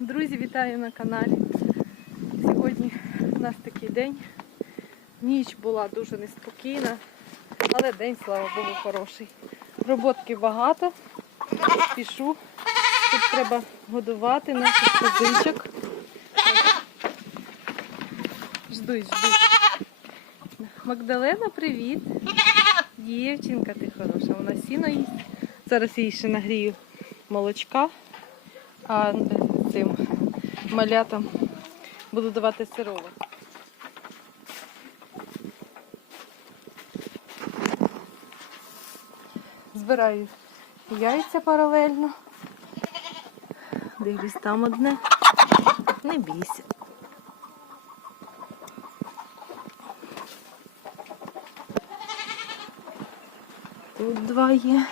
Друзі, вітаю на каналі. Сьогодні у нас такий день. Ніч була дуже неспокійна, але день, слава Богу, хороший. Роботки багато, пішу. Тут треба годувати наших козичок. Ждуть, ждуть. Магдалена, привіт. Дівчинка, ти хороша, вона сіно їсть. Зараз їй ще нагрію молочка, а цим малятам буду давати сирове. Збираю яйця паралельно. Дивлюсь, там одне. Не бійся. Тут два є.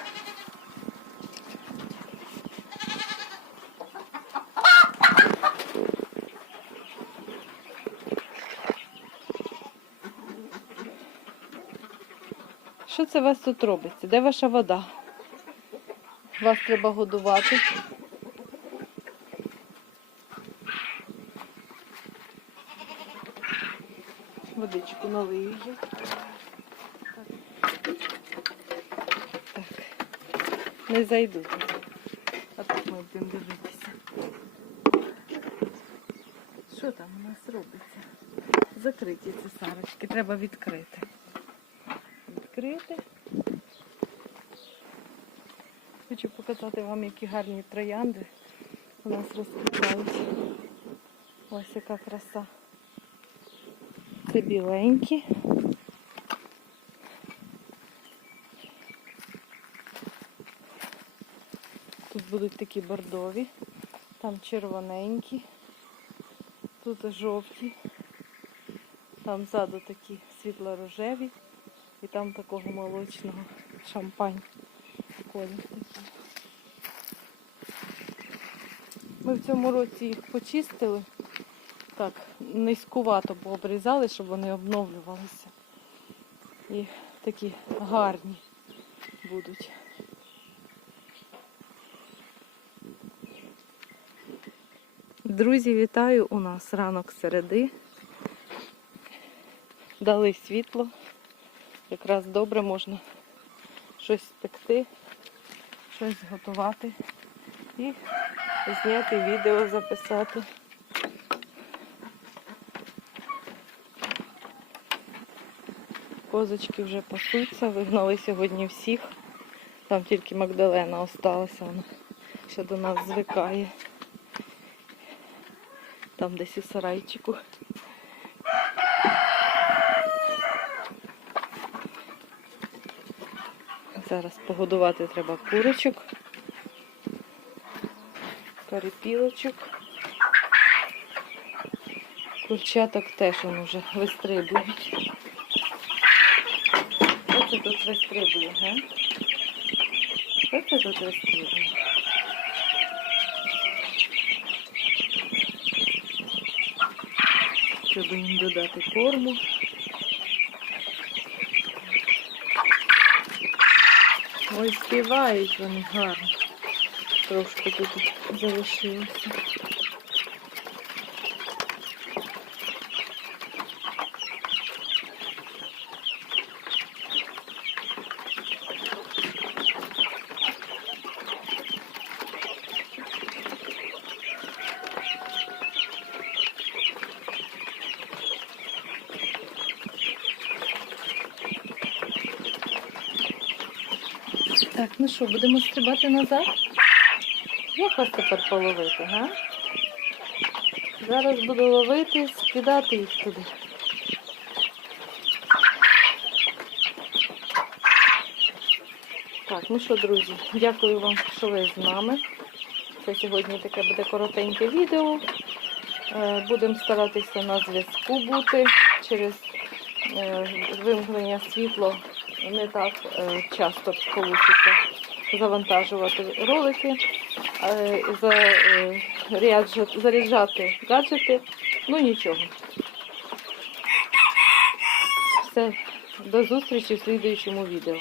Що це у вас тут робиться? Де ваша вода? Вас треба годувати. Водичку налию вже. Так. Не зайду. А так ми будемо дивитися. Що там у нас робиться? Закриті ці сарочки, треба відкрити. Відкрити. Хочу показати вам, які гарні троянди у нас розквітають. Ось яка краса. Це біленькі. Тут будуть такі бордові, там червоненькі, тут жовті, там ззаду такі світло-рожеві і там такого молочного шампань. Колір такий. Ми в цьому році їх почистили. Так, низькувато пообрізали, щоб вони обновлювалися. І такі гарні будуть. Друзі, вітаю! У нас ранок середи. Дали світло. Якраз добре можна щось спекти, щось готувати і зняти відео, записати. Козочки вже пасуться, вигнали сьогодні всіх. Там тільки Магдалена осталася, вона ще до нас звикає. Там десь у сарайчику. Зараз погодувати треба курочок, перепілочок. Курчаток теж вони вже вистрибують. Що це тут вистрибує, га? Що це тут вистрибує? Щоб їм додати корму. Ой, співають вони гарно. Трошки тут залишилося. Так, ну що, будемо стрибати назад? Як вас тепер половити, га? Зараз буду ловити, скидати їх туди. Так, ну що, друзі, дякую вам, що ви з нами. Це сьогодні таке буде коротеньке відео. Е, Будемо старатися на зв'язку бути через е, вимкнення світла не так е, часто вийде завантажувати ролики, е, заряджати, заряджати гаджети, ну нічого. Все, до зустрічі в слідуючому відео.